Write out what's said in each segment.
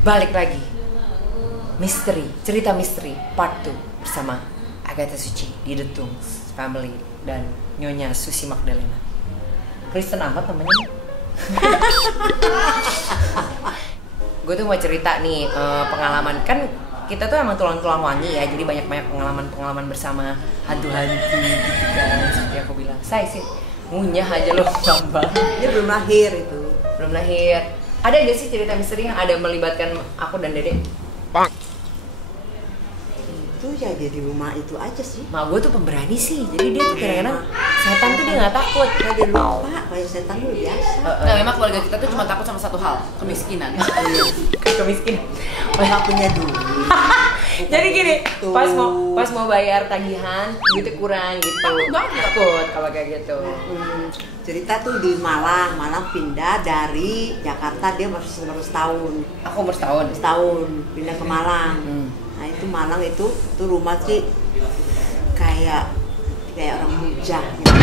Balik lagi. Misteri, cerita misteri part 2 bersama Agatha Suci di The Tungs Family dan Nyonya Susi Magdalena. Kristen amat namanya. Gue tuh mau cerita nih pengalaman, kan kita tuh emang tulang-tulang wangi ya, jadi banyak-banyak pengalaman bersama hantu-hantu gitu kan. Seperti aku bilang, saya sih ngunyah aja loh, gampang. Dia belum lahir itu. Belum lahir. Ada gak sih cerita misteri yang ada melibatkan aku dan Dede? Itu ya dia di rumah itu aja sih. Mak gue tuh pemberani sih, jadi dia tuh kadang-kadang setan tuh dia nggak takut. Nah, dia lupa, kayak setan itu biasa. Nah, memang keluarga kita tuh cuma takut sama satu hal, kemiskinan. Kemiskinan. Nggak punya duit. Jadi gini, Tuh. pas mau bayar tagihan, duitnya kurang gitu. Takut kalau kayak gitu. Cerita tuh di Malang pindah dari Jakarta, dia masih baru setahun. Aku umur setahun. Pindah ke Malang. Nah itu Malang itu rumah sih kayak orang bujang gitu.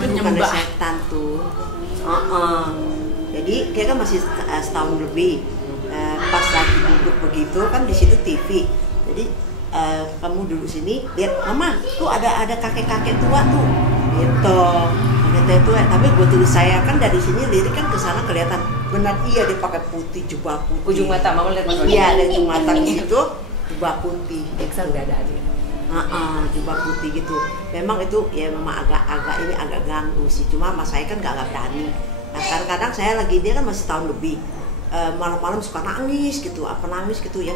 Itu bukan ada setan tuh. Jadi dia kan masih setahun lebih. Pas lagi duduk begitu kan di situ TV. Jadi kamu duduk sini lihat mama tuh ada kakek-kakek tua tuh gitu. Kakek tua, tapi gue tulis saya kan dari sini lirik kan ke sana kelihatan benar, iya dia pakai putih, jubah putih. Ujung mata, mama lihat mana? Iya, ada ujung mata gitu, jubah putih. Excel udah ada aja. Jubah putih gitu. Memang itu ya memang agak ganggu sih. Cuma mas saya kan agak berani. Nah kadang-kadang saya lagi, dia kan masih tahun lebih. Malam-malam suka nangis gitu ya.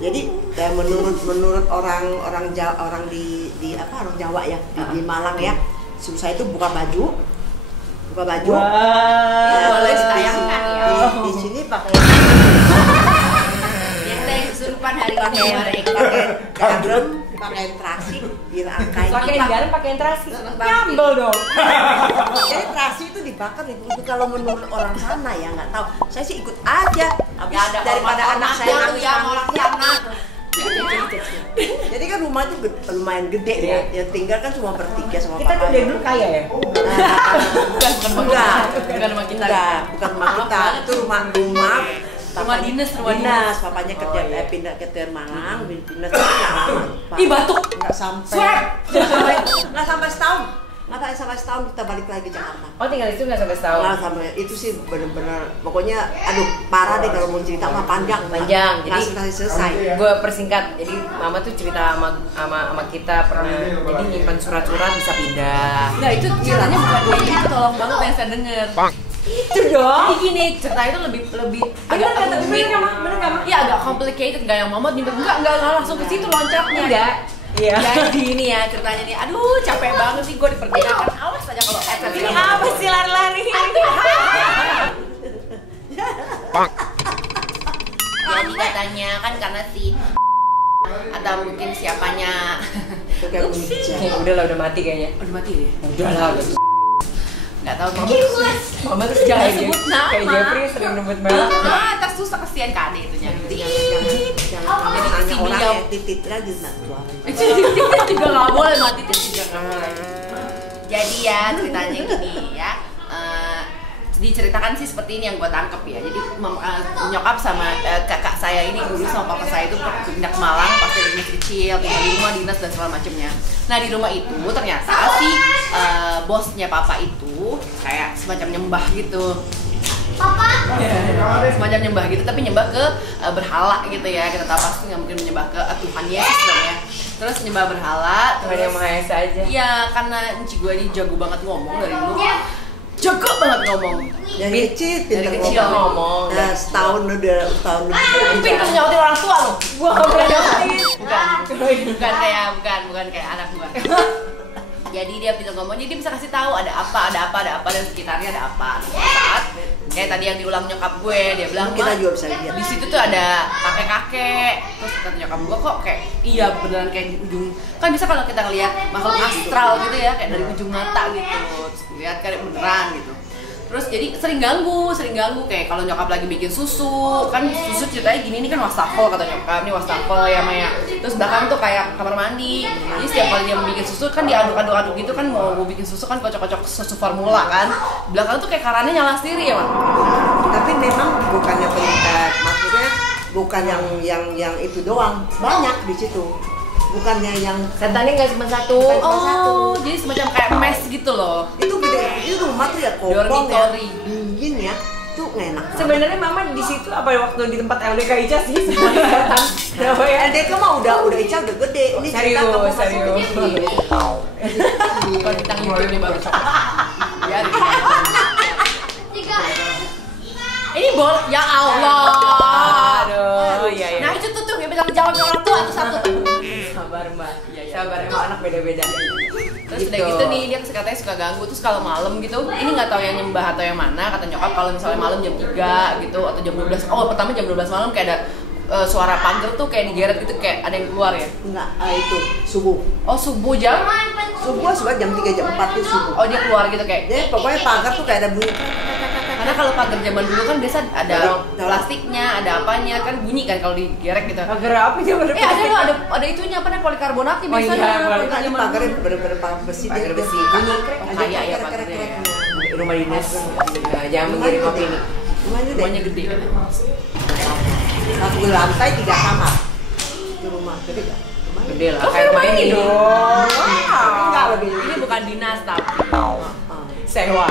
Jadi kayak menurut orang Jawa ya di Malang ya, suruh saya itu buka baju. Boleh ditayangkan ya. Di sini pakai Kita yang kesurupan hari ini pakai garam, pakai terasi, dirangkai. Pakai garam, pakai terasi. Nyambel dong. Jadi terasi itu dibakar itu kalau menurut orang sana ya, nggak tahu. Saya sih ikut aja. Habis daripada anak saya nangis orang sana. Jadi kan rumah itu lumayan gede ya. Ya tinggal kan cuma bertiga sama Kita tuh papa. dari dulu kaya ya? Bukan rumah kita. Bukan rumah kita. Itu rumah dinas. Papanya kerja pindah ke Malang, pindah ke Malang. Ih, batuk. Nggak sampai setahun. Nggak sampai setahun kita balik lagi ke Jakarta. Oh, tinggal di situ nggak sampai setahun? Nah, sampai itu sih benar-benar pokoknya aduh parah deh kalau mau cerita mah panjang. Jadi selesai. Gue persingkat. Jadi mama tuh cerita sama kita pernah jadi nyimpan surat-surat bisa pindah. Nah, itu ceritanya bukan kayak gitu, tolong banget yang saya denger. Itu dong. Jadi gini, cerita itu lebih agak rumit. Bener nggak, Ma? Iya, agak complicated, nggak yang mama nyimpen. Enggak langsung ke situ loncatnya. Enggak. Iya. Jadi ini ya ceritanya nih, aduh capek banget sih gue diperkirakan. Awas aja kalau Ini apa sih lari-lari? Jadi katanya kan karena si atau mungkin siapanya Udah mati kayaknya. udah mati deh. Udah. Nggak tahu Mama tuh jangan kayak sebut nama. Kayak Jeffrey sering nyebut merek. Tersusah kesian Kak Ade itu nyari. Jangan tanya orang ya titit lagi nggak tua. Itu juga nggak boleh mati juga nggak boleh. Jadi ya ceritanya gini ya. Diceritakan sih seperti ini yang gue tangkep ya. Jadi nyokap sama kakak saya ini dulu sama papa saya itu pindah ke Malang pas dia masih kecil, tinggal di rumah dinas dan segala macemnya. Nah di rumah itu ternyata si bosnya papa itu kayak semacam nyembah gitu. Semacam nyembah gitu, tapi nyembah ke berhala gitu ya. Kita tahu pasti nggak mungkin menyembah ke Tuhan Yesus dong ya. Terus nyembah berhala. Tuhan yang Maha Esa aja. Iya, karena enci gue ini jago banget ngomong dari dulu. Jago banget ngomong. Dari kecil ngomong. Nah, setahun lebih. Pintu nyautin orang tua loh. Gua nggak pernah nyautin. Bukan kayak anak gua. Jadi dia bisa ngomong, jadi dia bisa kasih tahu ada apa dan sekitarnya ada apa. Saat kayak tadi yang diulang nyokap gue, dia bilang kita juga bisa lihat. Di situ tuh ada kakek-kakek. Terus kata nyokap gue kok kayak iya beneran kayak di ujung. Kan bisa kalau kita ngeliat makhluk astral gitu ya, kayak dari ujung mata gitu. Terus lihat kayak beneran gitu. Terus jadi sering ganggu kayak kalau nyokap lagi bikin susu, kan susu ceritanya gini, ini kan wastafel kata nyokap, ini wastafel ya Maya. Terus belakang tuh kayak kamar mandi. Jadi setiap kali dia mau bikin susu kan diaduk-aduk gitu kan, mau bikin susu kan kocok-kocok susu formula kan. Belakang tuh kayak karannya nyala sendiri ya, Mak. Tapi memang bukannya makhluk bukan yang itu doang, banyak di situ. Bukannya yang Setannya nggak cuma satu. Bukan cuma satu. Jadi semacam kayak mes gitu loh. itu gede, itu rumah tuh ya kopong ya, Dormitory. dingin ya, itu enak. Sebenarnya mama di situ apa waktu di tempat LDK Ica sih semuanya setan. Kenapa ya? LDK mah udah Ica udah gede. Ini cerita kamu masih Serius. kecil. Kalau bintang YouTube nih baru cocok. Biarin. Ini bol, ya Allah. Aduh, iya iya. Nah itu tuh yang bilang jawab orang tua itu satu tuh. Sabar mbak. Iya, iya. Sabar emang anak beda-beda. Terus udah gitu nih dia katanya suka ganggu. Terus kalau malam gitu, ini nggak tahu yang nyembah atau yang mana. Kata nyokap kalau misalnya malam jam 3 gitu atau jam 12. Oh pertama jam 12 malam kayak ada suara pagar tuh kayak digeret gitu, kayak ada yang keluar ya. Enggak, itu subuh. Oh subuh jam? Subuh jam 3 jam 4 itu subuh. Oh dia keluar gitu kayak. Jadi pokoknya pagar tuh kayak ada bunyi. Karena kalau pagar zaman dulu kan biasa ada plastiknya, ada apanya kan bunyi kan kalau digerek gitu. Pagar apa sih? Ada loh, ada itunya apa namanya polikarbonat nih Oh iya, biasanya. polikarbonat. Ini pagarnya bener-bener pagar besi. Pagar besi. Bunyi Kayak ya pagarnya. Rumah dinas. Jangan mengirim kopi ini. Rumahnya deh. Rumahnya gede. Satu lantai 3 kamar. Itu rumah gede gak? Gede lah. Oh, Kayak rumah ini dong. Enggak lebih. Ini bukan dinas tapi. Sewa.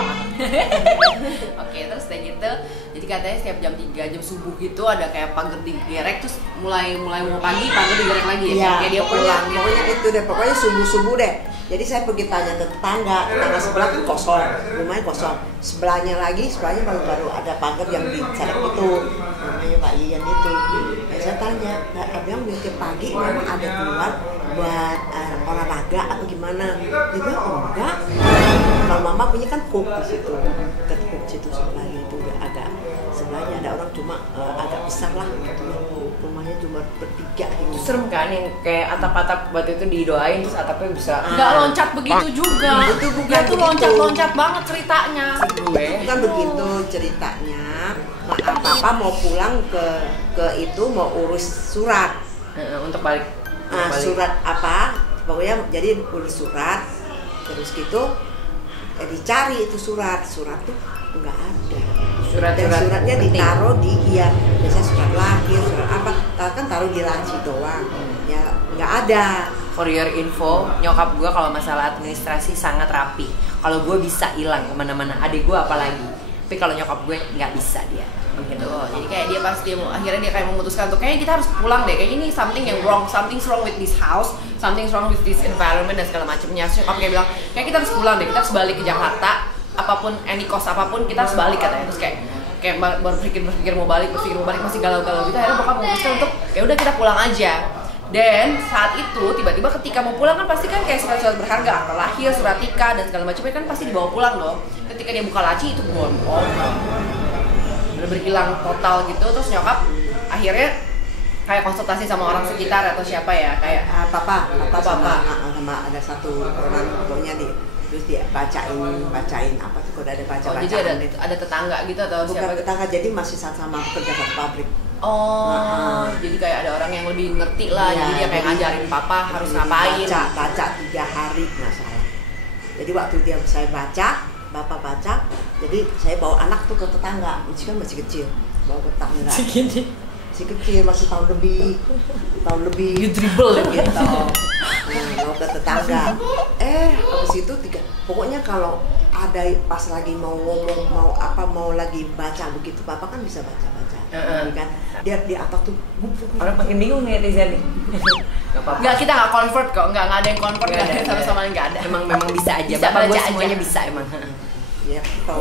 Oke, terus kayak gitu. Jadi katanya setiap jam 3 jam subuh gitu ada kayak pagar digerek terus mulai mau pagi pagar digerek lagi ya. Iya, Kayak dia pokoknya, pulang gitu. pokoknya itu deh, pokoknya subuh-subuh deh. Jadi saya pergi tanya ke tetangga sebelah kan kosong, rumahnya kosong. Sebelahnya baru ada pagar yang dicerek itu, namanya Pak Ian itu. Saya tanya, Mbak bilang tiap pagi memang ada keluar buat olahraga atau gimana? Dia bilang enggak. Kalau mama punya kan hook di situ, dekat hook situ sebelahnya itu udah agak sebelahnya ada orang cuma agak besar lah gitu ya. Rumahnya cuma bertiga gitu. Itu serem kan yang kayak atap-atap batu itu didoain terus atapnya bisa. Nggak loncat begitu juga. Itu bukan Dia tuh begitu. loncat-loncat banget ceritanya. Gue. Bukan begitu ceritanya. Papa mau pulang ke itu mau urus surat. Untuk balik. Nah, surat apa? Pokoknya jadi urus surat. Terus gitu dicari itu surat tuh nggak ada. Dan suratnya ditaruh di biasanya surat lahir, surat apa? Kan taruh di laci doang. Ya nggak ada. For your info, nyokap gue kalau masalah administrasi sangat rapi. Kalau gue bisa hilang kemana-mana, adik gue apalagi. Tapi kalau nyokap gue nggak bisa dia. Gitu. Jadi kayak dia pas dia mau akhirnya dia kayak memutuskan tuh kayaknya kita harus pulang deh. Kayaknya ini something's wrong with this house, something's wrong with this environment dan segala macamnya. So nyokap kayak bilang, kayak kita harus pulang deh. Kita harus balik ke Jakarta. Apapun any cost apapun kita harus balik katanya. Terus kayak baru berpikir mau balik masih galau-galau gitu. Akhirnya bokap memutuskan untuk ya udah kita pulang aja. Dan saat itu tiba-tiba ketika mau pulang kan pasti kan kayak surat-surat berharga, akta lahir, surat nikah dan segala macamnya kan pasti dibawa pulang dong. Ketika dia buka laci itu bener-bener hilang total gitu. Terus nyokap akhirnya kayak konsultasi sama orang sekitar atau siapa ya kayak papa sama ada satu orang pokoknya nih. Terus dia bacain apa tuh kalau ada baca-bacaan. Oh, jadi ada tetangga gitu atau bukan siapa? tetangga, jadi masih sama kerja satu pabrik. Oh, jadi kayak ada orang yang lebih ngerti lah. Ya, jadi dia kayak ngajarin papa harus ngapain. Baca 3 hari nggak salah. Jadi waktu saya bapak baca, jadi saya bawa anak tuh ke tetangga. Ini kan masih kecil, bawa ke tetangga. Masih kecil, masih tahun lebih. You dribble gitu. Bawa ke tetangga. Habis itu pokoknya kalau ada pas lagi mau ngomong mau lagi baca begitu, papa kan bisa baca. Kan dia di atas tuh orang makin bingung nih netizen nih. Gak apa-apa. Enggak, kita nggak convert kok, nggak ada yang convert, nggak ada yang Nggak sama-sama nggak ada. Memang bisa aja. Bisa Bapak gue baca semuanya aja. bisa emang. ya gitu.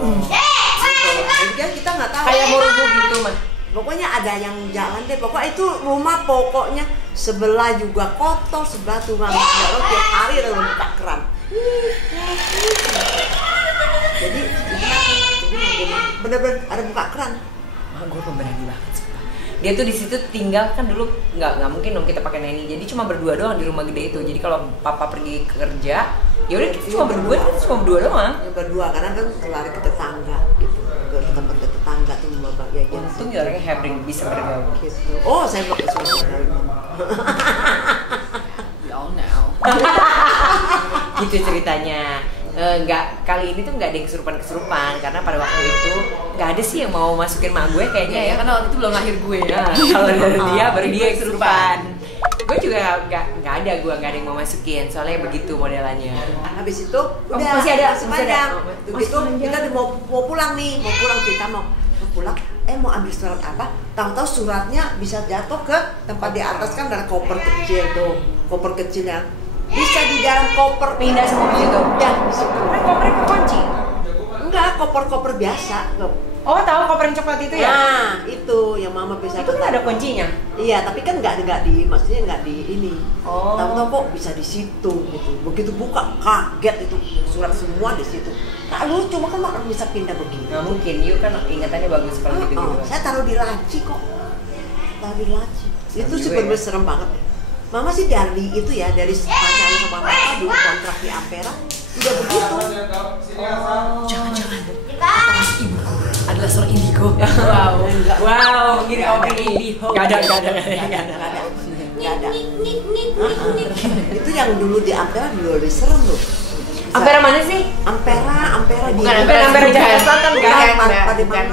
Kita nggak tahu. Kayak mau rubuh gitu mah. Pokoknya ada yang jalan deh. Pokoknya itu rumah pokoknya sebelah juga kotor, sebelah tuh nggak tiap hari ada buka keran. Jadi bener-bener ada buka keran. Gue pemberani banget sumpah. Dia tuh di situ tinggal kan dulu nggak mungkin dong kita pakai neni. Jadi cuma berdua doang di rumah gede itu. Jadi kalau papa pergi kerja, ya udah kita cuma berdua doang. Ya berdua karena kan lari ke tetangga gitu. Ke teman ke tetangga tuh mbak ya. Untung ya orangnya hebring bisa bergaul. Gitu. Oh saya pakai suara dari mama. We all know. Gitu ceritanya. nggak, kali ini tuh nggak ada yang kesurupan karena pada waktu itu nggak ada sih yang mau masukin mak gue kayaknya ya. Karena waktu itu belum lahir gue. Nah, kalau dari dia baru dia yang kesurupan. Gue juga nggak ada, gue nggak ada yang mau masukin soalnya begitu modelannya. Habis itu udah masih ada. Begitu kita mau pulang nih, kita mau pulang, mau ambil surat apa? Tahu-tahu suratnya bisa jatuh ke tempat di atas kan ada koper kecil tuh, koper kecilnya bisa di dalam koper Pindah semua ke situ. Ya, di situ. Kan kopernya kekunci. Enggak, koper-koper biasa. Oh, tahu koper yang coklat itu ya? Nah, itu yang mama bisa. Itu kan ada kuncinya. Iya, tapi kan nggak di, maksudnya nggak di ini. Oh. Tahu-tahu kok bisa di situ gitu. Begitu buka kaget itu surat semua di situ. Nah, lucu kan mak bisa pindah begini. Nggak mungkin, you kan ingatannya bagus kalau gitu. Saya taruh di laci kok. Taruh di laci. Itu sih bener-bener serem banget. Mama sih dari itu ya, dari pacaran sama papa dulu kontrak di Ampera udah begitu. Jangan-jangan apakah ibuku adalah seorang indigo? Wow, gini koper indigo. Nggak ada. Nggak ada. Itu yang dulu di Ampera juga lebih serem loh. Ampera mana sih? Ampera di Bukan Ampera Jakarta Selatan bukan?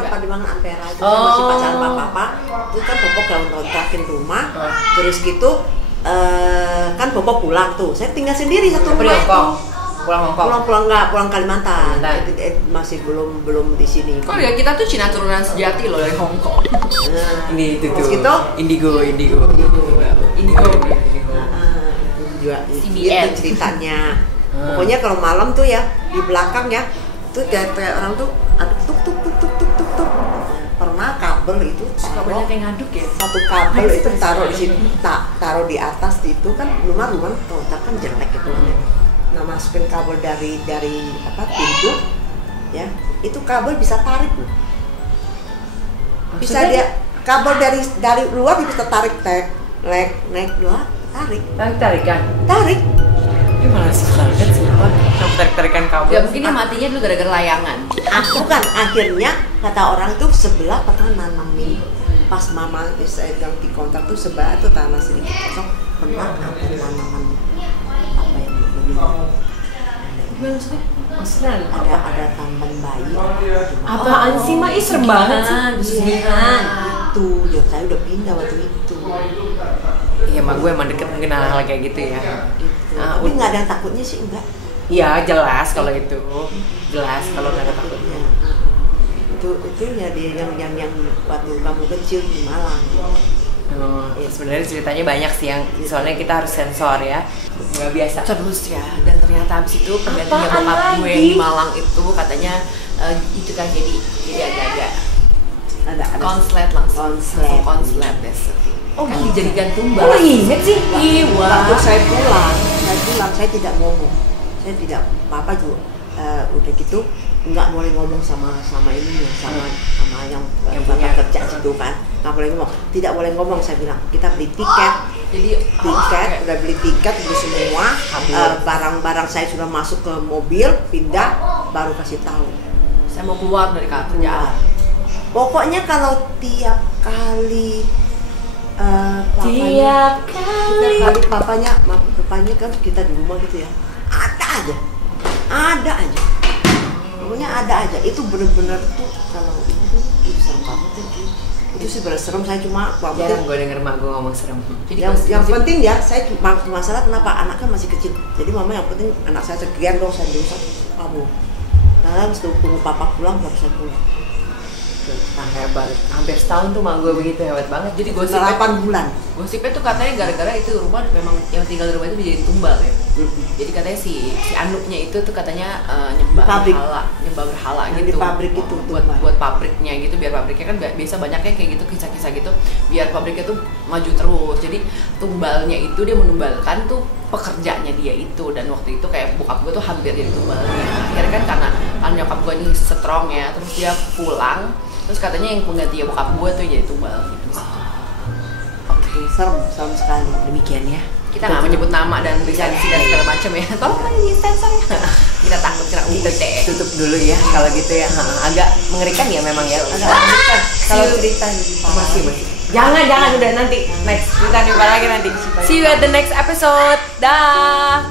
Pademangan Ampera itu masih pacaran sama papa. Itu kan Popo kontrakin rumah, terus gitu kan Popo pulang tuh. Saya tinggal sendiri satu rumah itu. Pulang Hongkong. Pulang Kalimantan. Masih belum di sini. Kok ya kita tuh Cina turunan sejati loh dari Hongkong. Nah, Ini itu terus tuh. gitu Indigo. juga CBN. itu ceritanya. Pokoknya kalau malam tuh ya di belakang ya tuh kayak orang tuh ada tuk. Pernah kabel itu Suka banyak yang ngaduk ya. satu kabel itu taruh di sini, taruh di atas itu kan rumah kontrakan jelek itu. Nah, masukin kabel dari apa pintu ya, itu kabel bisa tarik loh. Bisa dia kabel dari luar bisa tarik naik luar Tarikan. tarik. Ini malas banget sih. Tarik-tarikan kabel. Ya mungkin dia matinya dulu gara-gara layangan. Bukan, akhirnya kata orang tuh sebelah pernah nanamin pas mama saya yang di kontrak tuh sebelah tuh tanah sedikit kosong pernah ada tanaman apa yang meninggal. Maksudnya Ada tamban bayi. apaan sih, Mak? Ih, serem banget sih. Pesugihan. Itu, ya saya udah pindah waktu itu. Iya, mak gue emang deket mungkin hal-hal kayak gitu ya. Gitu. Tapi nggak ada yang takutnya sih enggak. Iya, jelas kalau itu. Jelas kalau nggak ada takutnya. Itu ya dia yang waktu kamu kecil di Malang. Ya, sebenarnya ceritanya banyak sih yang soalnya kita harus sensor ya. Nggak biasa. Terus ya, dan ternyata abis itu penggantinya Apaan bokap gue lagi? di Malang itu katanya itu kan jadi agak-agak Ada konslet langsung. Konslet. Konslet deh. Oh, Kan gitu. dijadikan Kok tumbal. lo inget sih? Waktu saya pulang, saya tidak ngomong. Saya tidak, papa juga udah gitu nggak boleh ngomong sama ini sama yang punya kerja situ kan, nggak boleh ngomong, tidak boleh ngomong. Saya bilang kita beli tiket, Jadi udah beli tiket udah semua, barang-barang saya sudah masuk ke mobil, pindah, baru kasih tahu. saya mau keluar dari kerjaan. Pokoknya kalau tiap kali Tiap kali. papanya kan kita di rumah gitu ya, ada aja pokoknya ada aja. Itu bener-bener tuh kalau itu serem banget itu sih bener serem. Saya cuma Jarang gue denger mak gue ngomong serem. Jadi yang penting ya, saya masalah kenapa anak kan masih kecil, jadi mama yang penting anak saya sekian dong, saya bilang kamu karena harus tunggu papa pulang baru saya pulang. Nah, hebat. Hampir setahun tuh mak gue begitu, hebat banget. Jadi Setelah 8 bulan. Gosipnya tuh katanya gara-gara itu rumah memang yang tinggal di rumah itu dijadiin tumbal ya. Jadi katanya si anuknya itu tuh katanya nyembah berhala Yang gitu. di pabrik itu buat pabriknya gitu, biar pabriknya kan biasa banyaknya kayak gitu kisah-kisah gitu, biar pabriknya tuh maju terus. Jadi tumbalnya itu dia menumbalkan tuh pekerjaannya dia itu, dan waktu itu kayak bokap gue tuh hampir jadi tumbalnya. Akhirnya kan karena nyokap gue ini strong ya, terus dia pulang, terus katanya yang pengganti bokap gue tuh jadi tumbal gitu. Oke, serem sekali. Demikian ya. Kita nggak menyebut nama dan lisensi dan segala macam ya. Tolong lagi disensor ya. Kita takut kena UIT. Tutup dulu ya kalau gitu ya. Agak mengerikan ya memang ya. Agak mengerikan. Kalau cerita lebih parah. Masih. Jangan udah nanti next kita nyoba lagi nanti. See you at the next episode. Dah.